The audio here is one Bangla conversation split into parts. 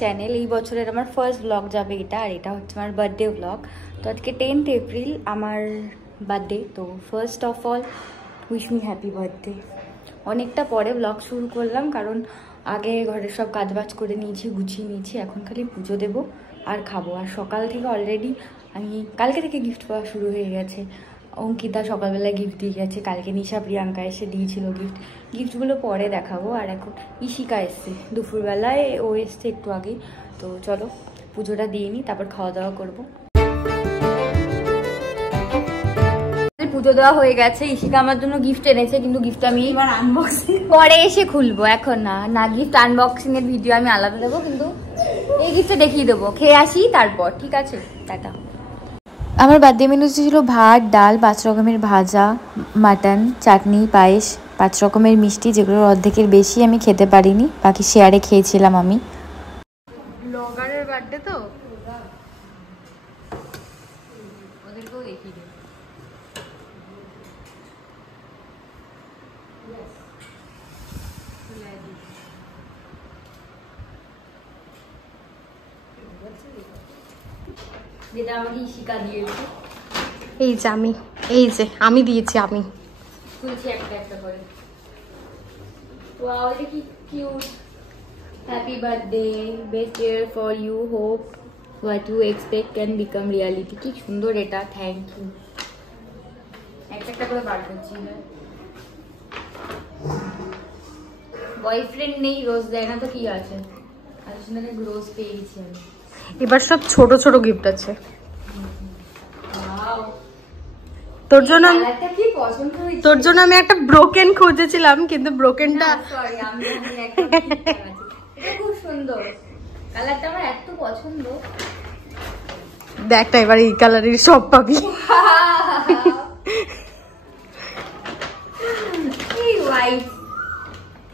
চ্যানেল। এই বছরের আমার ফার্স্ট ব্লগ যাবে এটা, আর এটা হচ্ছে আমার বার্থডে ব্লগ। তো আজকে 10th এপ্রিল আমার বার্থডে। তো first of all wish me happy birthday. অনেকটা পরে ব্লগ শুরু করলাম, কারণ আগে ঘরের সব কাজবাজ করে নিয়েছি, গুছিয়ে নিয়েছি। এখন খালি পুজো দেবো আর খাবো। আর সকাল থেকে অলরেডি আমি কালকে থেকে গিফট পাওয়া শুরু হয়ে গেছে। অঙ্কিতা সকালবেলায় গিফট দিয়ে গেছে, কালকে নিশা প্রিয়াঙ্কা এসে দিয়েছিল গিফটগুলো পরে দেখাবো। আর এখন ইশিকা এসছে দুপুরবেলায়, ও এসছে একটু আগেই। তো চলো পুজোটা দিয়ে নিই, তারপর খাওয়া দাওয়া করবো। পুজো দেওয়া হয়ে গেছে। ইশিকা আমার জন্য গিফট এনেছে, কিন্তু গিফট আমি এবার আনবক্সিং পরে এসে খুলবো, এখন না গিফট আনবক্সিং এর ভিডিও আমি আলাদা দেবো, কিন্তু এই গিফটটা দেখিয়ে দেবো। খেয়ে আসি তারপর, ঠিক আছে? টাটা। আমার বার্থডে মেনুতে ছিল ভাত, ডাল, 5 রকমের ভাজা, মাটন, চাটনি, পায়েস, 5 রকমের মিষ্টি, যেগুলোর অর্ধেকের বেশি আমি খেতে পারিনি, বাকি শেয়ারে খেয়েছিলাম আমি। ব্লগারের বার্থডে তো ওদেরকেও দেখিয়ে দিই। যেটা আমাকে ইশিকা দিয়েছে। এই যে আমি দিয়েছি, আমি খুলছি একটা একটা করে। ওয়াও, এটা কি cute. Happy birthday, best year for you, hope what you expect can become reality. কি সুন্দর এটা, থ্যাংক ইউ। একটা একটা করে বার করছি। বয়ফ্রেন্ড নেই, রোজ দেয় না তো কি আছে, আলোচনা রোজ পেয়েছি আমি। এবার সব ছোট ছোট গিফট আছে তোর জন্য। তোর জন্য আমি একটা ব্রোকেন খুঁজেছিলাম, কিন্তু ব্রোকেনটা খুব সুন্দর, কালারটা আমার এত পছন্দ। দেখটা এবার এই কালারের সব পাবি।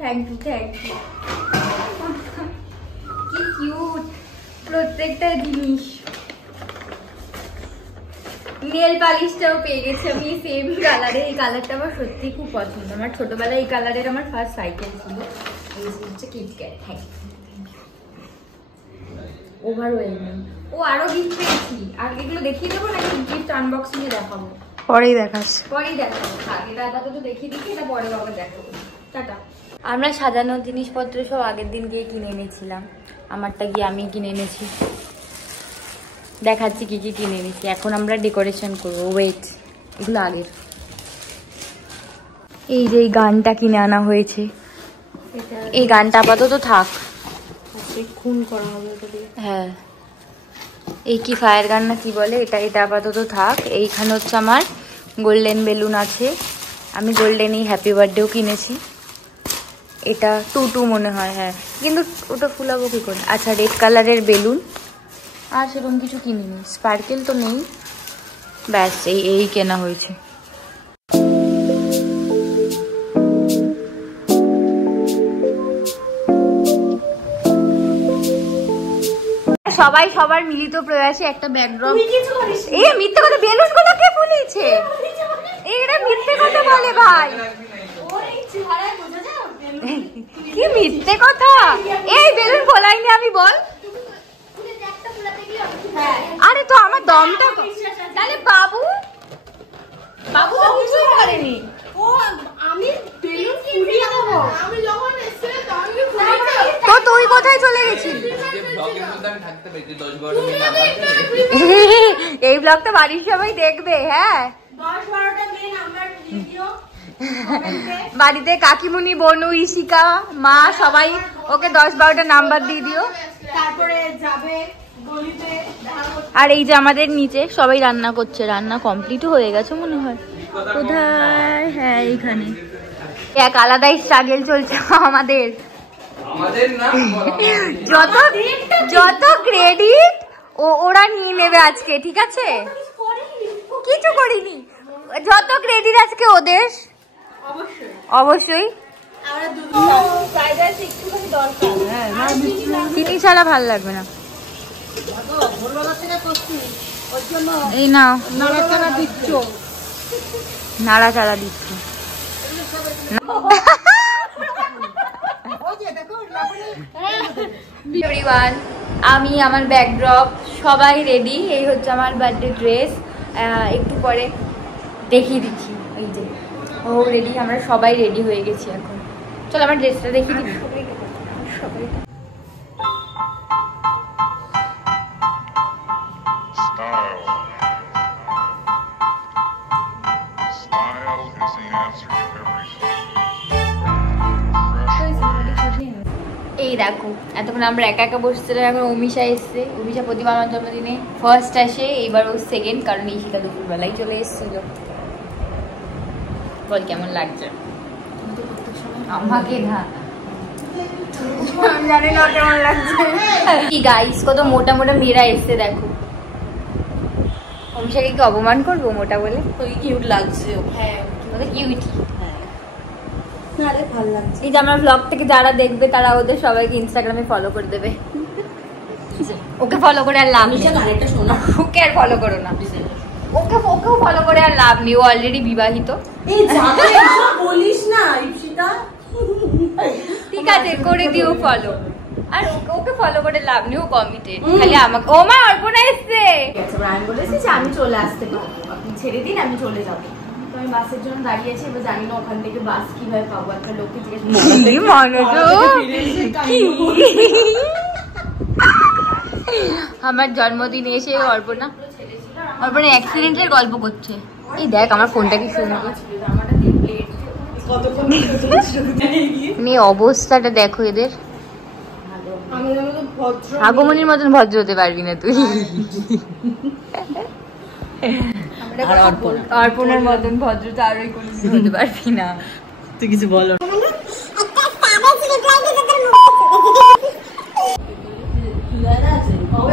Thank you thank you. কি কিউট প্রত্যেকটা জিনিস। নেল পালিশটাও পেয়ে গেছি আমি সেম কালারে। এই কালারটা আমার সত্যি খুব পছন্দ। আমার ছোটবেলায় এই কালারের আমার ফার্স্ট সাইকেল ছিল। এই হচ্ছে কিটক্যাট। Thank you. ওভারওয়েলমিং। ও আরো গিফট পেয়েছি, আর এগুলো দেখিয়ে দেবো নাকি গিফট আনবক্সিং এ দেখাবো? পরেই দেখাস। পরেই দেখাবো। এটা আপাতত দেখিয়ে দিচ্ছি, এটা পরে আবার দেখাবো। টাটা। আমরা সাজানোর জিনিসপত্র সব আগের দিন গিয়ে কিনে এনেছিলাম। আমারটা গিয়ে আমি কিনে এনেছি, দেখাচ্ছি কি কি কিনে এনেছি। এখন আমরা ডেকোরেশন করবো। ওয়েট, এগুলো আগের। এই যে এই গানটা কিনে আনা হয়েছে, এই গানটা আপাতত থাক, খুন করা হবে। হ্যাঁ, এই কি ফায়ার গান না কি বলে, এটা আপাতত থাক। এইখানে হচ্ছে আমার গোল্ডেন বেলুন আছে, আমি গোল্ডেনই হ্যাপি বার্থডেও কিনেছি। এটা 2 মনে হয়, হ্যাঁ, কিন্তু ওটা ফুলাবো কি করে? আচ্ছা, রেড কালারের বেলুন। আর সেরকম কিছু কিনিনি, স্পার্কেল তো নেই, ব্যাস এই কেনা হয়েছে। সবাই সবার মিলিত প্রয়াসে একটা ব্যাকড্রপ। এই মিথ্যে কথা, বেলুন গুলো কে ফুলিয়েছে? এরা মিথ্যে কথা বলে ভাই, কি মিথ্যে কথা। এই বেলুন ফোলাইনি আমি, বল। আরে তো আমার দমটা, তাহলে বাবু তো কিছুই করেনি। তো তুই কোথায় চলে গেছিস? এই ব্লগটা বাড়ির সবাই দেখবে। হ্যাঁ, বাড়িতে কাকিমুনি, বনু, ইশিকা, মা সবাই ওকে 10-12টা নাম্বার দিয়ে দিও। তারপরে যাবে গলিতে। আর এই যে আমাদের নিচে সবাই রান্না করছে, রান্না কমপ্লিট হয়ে গেছে মনে হয় কোথায়। হ্যাঁ, এইখানে এক আলাদাই স্ট্রাগল চলছে আমাদের। যত ক্রেডিট ওরা নিয়ে নেবে আজকে, ঠিক আছে? কিছু করিনি, যত ক্রেডিট আজকে ওদের। অবশ্যই চিনি ছাড়া ভাল লাগবে না। এই নাও, নাড়াচাড়া দিচ্ছ। everyone. আমি, আমার ব্যাকড্রপ সবাই রেডি। এই হচ্ছে আমার বার্থডে ড্রেস। একটু পরে দেখিয়ে দিচ্ছি। এই যে ও রেডি, আমরা সবাই রেডি হয়ে গেছি এখন। চল আমার ড্রেসটা দেখিয়ে দিচ্ছি। সবাই এই দেখো, এতক্ষণ আমরা একা একা বসছিলাম, এখন অমিশা এসছে। অমিশা প্রতিবার আমার জন্মদিনে ফার্স্ট আসে, এইবার ও সেকেন্ড, কারণ এই শীতা দুপুরবেলায় চলে এসেছিল। বল কেমন লাগছে আমাকে? জানি না কেমন লাগছে। কি গাইস, কত মোটা মোটা মেয়েরা এসছে দেখো। অমিশাকে কি অপমান করবো মোটা বলে? কিউট লাগছে। হ্যাঁ কিউট। ভালো লাগছে। এই যে আমার ব্লগ থেকে যারা দেখবে তারা ওদের সবাইকে ইনস্টাগ্রামে ফলো করে দেবে। ওকে ফলো করে আর লাভ নেই। ওকে আর ফলো করো না। ওকেও ফলো করে আর লাভ নেই, ও অলরেডি বিবাহিত। বলিস না ইপসিতা। ঠিক আছে করে দিও ফলো। আর ওকে ফলো করে লাভ নেই, ও কমিটেড। খালি আমাকে ও মা অর্পণা এসছে। আমি বলেছি যে আমি চলে আসতে পারবো, আপনি ছেড়ে দিন, আমি চলে যাবো। আমি বাসের জন্য দাঁড়িয়ে আছি, এবার জানি না ওখান থেকে বাস কিভাবে পাবো। একটা লোককে জিজ্ঞেস আমার জন্মদিনে এসে অর্পণা অ্যাক্সিডেন্টের গল্প করছে। এই দেখ আমার ফোনটা কি সুন্দর, অবস্থাটা দেখো এদের। আগমনীর মতন ভদ্র হতে পারবি না তুই। অর্পণার মতন ভদ্রতা আরোই কোনোদিন হতে পারবি না তুই। কিছু বলো।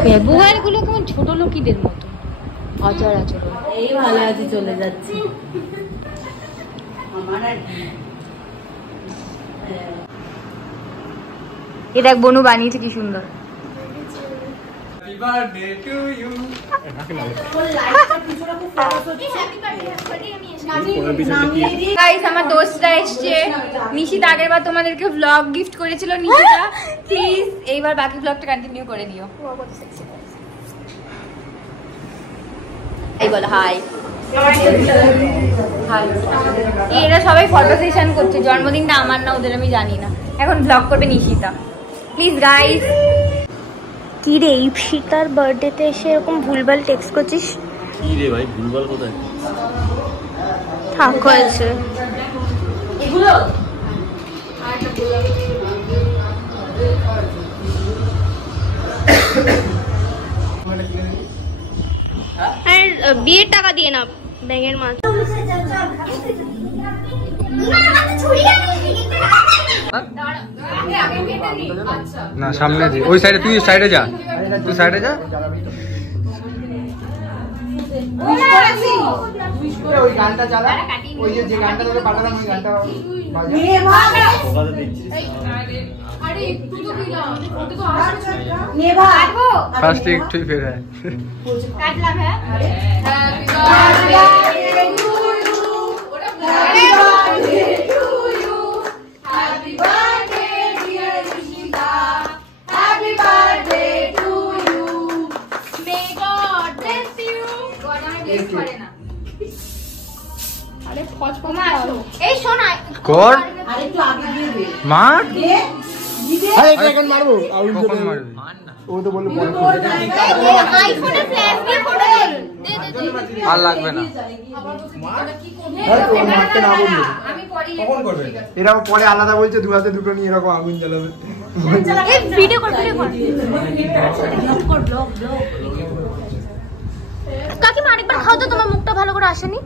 ব্যবহার গুলো কেমন ছোট লোকিদের মতো, আচার আচরণ। এই ভালো আছি, চলে যাচ্ছি। এ দেখ বনু বানিয়েছে কি সুন্দর। গাইস আমার দোস্তরা এসছে। নিশিতা আগের বার তোমাদেরকে ব্লগ গিফট করেছিল। নিশিতা প্লিজ এইবার বাকি ব্লগটা কন্টিনিউ করে দিও। এই বলো হাই। হাই। এরা সবাই ফটো সেশন করছে। জন্মদিনটা আমার না ওদের, আমি জানি না। এখন ব্লগ করবে নিশিতা। Please guys. কি রে ইপসিতার বার্থডেতে এসে এরকম ভুলভাল টেক্সট করছিস? কি রে ভাই, ভুলভাল কোথায়? থাক হয়েছে এগুলো। আর বিয়ের টাকা দিয়ে না ব্যাঙের মাছ। না সামনে যে ওই সাইডে, তুই সাইডে যা, তুই সাইডে যা। ওই গানটা চালা, ওই যে গানটা তোকে পাঠালাম ওই গানটা ফার্স্ট একটু ফের কাটলাম। হ্যাঁ কর মার। এখন মারবো, কখন মারবি? ও তো বললো আর লাগবে না। মারতে না বললো কখন করবে? এরকম পরে আলাদা বলছে, দু হাতে দুটো নিয়ে এরকম আগুন জ্বালাবে। ভিডিও কর কাকিমা আরেকবার খাও তো, তোমার মুখটা ভালো করে আসেনি।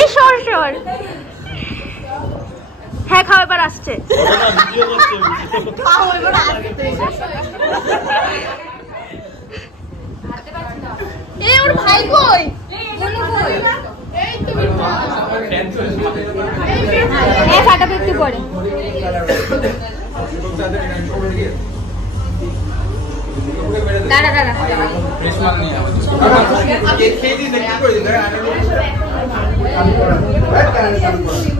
এই সর সর। হ্যাঁ খাও, এবার আসছে। এই ওর ভাই কই? এই ফাটাবে একটু পরে। দাঁড়া দাঁড়া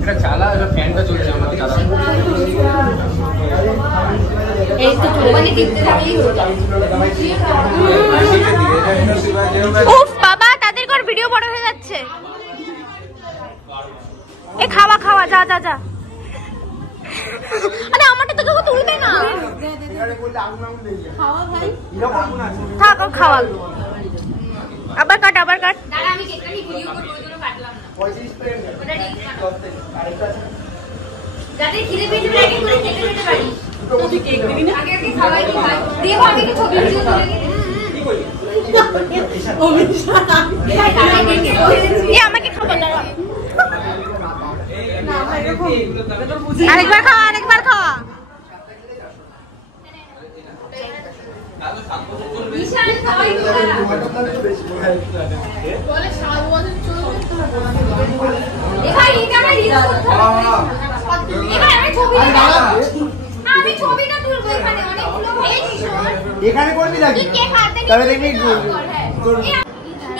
এটা চালা, ফ্যানটা চলছে আমাদের চালা। এই তো মানে দেখতে থাকলেই হয়ে যাবে। উফ বাবা তাদের ঘর ভিডিও বড় হয়ে যাচ্ছে। এ খাওয়া খাওয়া যা যা যা। আরে আমারটা তো কেউ তুলবে না। খাওয়া ভাই থাক খাওয়া। আবার কাট আবার কাট। দাঁড়া আমি কেকটা নিয়ে ভিডিও করব ওই জন্য কাটলাম না। ওটা ঠিক না। যাতে খিদে পেটে প্যাকিং করে খেতে যেতে পারি। তুই কেক দিবি না? আগে আগে খাওয়াই কি ভাই? দেব আমি কি ছবি ভিডিও তুলে দিই। এই আমাকে খাবার দাও। না ভাই এরকম আরেকবার খাওয়া আরেকবার খাওয়া। বিশাল খাওয়াই তো না। বলে 7 বছর চলতে হবে। এ ভাই এটা আমার রিলস করতে হবে। এবার আমি ছবি আমি ছবিটা তুলবো এখানে অনেকগুলো হয়েছে শোন। এখানে করবি নাকি? তুই কে খাতে তবে দেখবি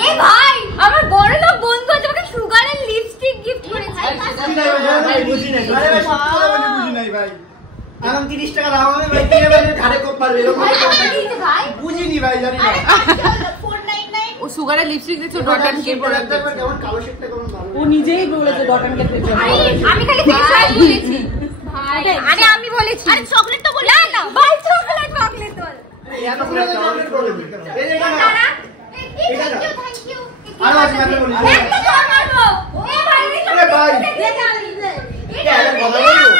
এ ভাই আমার বড় লোক বন্ধু আছে আমাকে সুগারের লিপস্টিক গিফট করেছে। ভাই বুঝি নাই। আরে ভাই সত্যি কথা বলে বুঝি নাই ভাই। এখন 30 টাকা দাম হবে ভাই কিনে ভাই ঘাড়ে কোপ পারবে এরকম ভাই বুঝিনি ভাই জানি না। 499 ও সুগারের লিপস্টিক দিচ্ছে ডট অ্যান্ড কে প্রোডাক্ট কেমন কালো শেডটা কেমন ভালো। ও নিজেই বলেছে ডট অ্যান্ড কে প্রেফার আমি খালি ফেস ওয়াশ বলেছি ভাই। আরে আমি বলেছি আরে চকলেট তো বলি না ভাই চকলেট চকলেট বল। এত পুরো চকলেট বলে এই যে না থ্যাংক ইউ আরে আমি বলি একটা চকলেট এ ভাই আরে ভাই এটা কথা বলো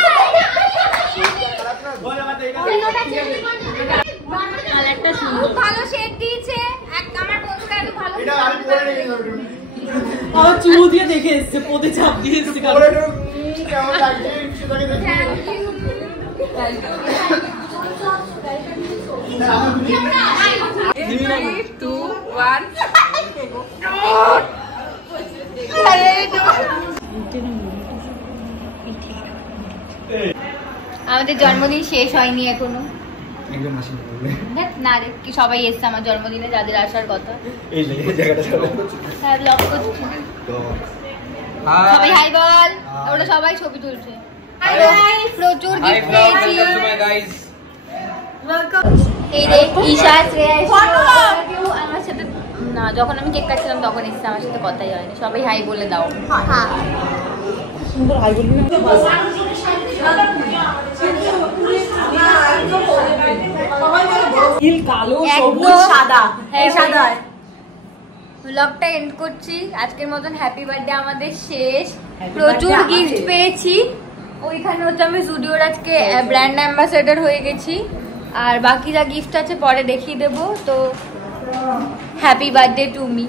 কালারটা সুন্দর ভালো শেড দিয়েছে এক আমার বন্ধুটা এত ভালো এটা আমি পরে রেখে দেব। আর চুমু দিয়ে দেখে এসেছে পদে চাপ দিয়ে এসেছে পরে কেমন লাগছে সেটাকে দেখি। থ্যাংক ইউ 3 2 1 আমাদের জন্মদিন শেষ হয়নি এখনো। একদম আসি বলবে না রে কি সবাই এসছে আমার জন্মদিনে যাদের আসার কথা। এই জায়গাটা চলে হ্যাঁ ব্লগ করছি তো সবাই হাই বল। ওরা সবাই ছবি তুলছে। হাই প্রচুর গিফট পেয়েছি। গাইস এই রে ঈশা শ্রেয়া আমার সাথে না যখন আমি কেক কাটছিলাম তখন এসছে আমার সাথে কথাই হয়নি। সবাই হাই বলে দাও। হ্যাঁ সুন্দর হাই বলবি না নীল কালো সবুজ সাদা এই সাদা ব্লগটা এন্ড করছি। আজকের মতন হ্যাপি বার্থডে আমাদের শেষ। প্রচুর গিফট পেয়েছি। ওইখানে হচ্ছে আমি জুডিওর আজকে ব্র্যান্ড অ্যাম্বাসেডর হয়ে গেছি। আর বাকি যা গিফট আছে পরে দেখিয়ে দেবো। তো হ্যাপি বার্থডে টু মি।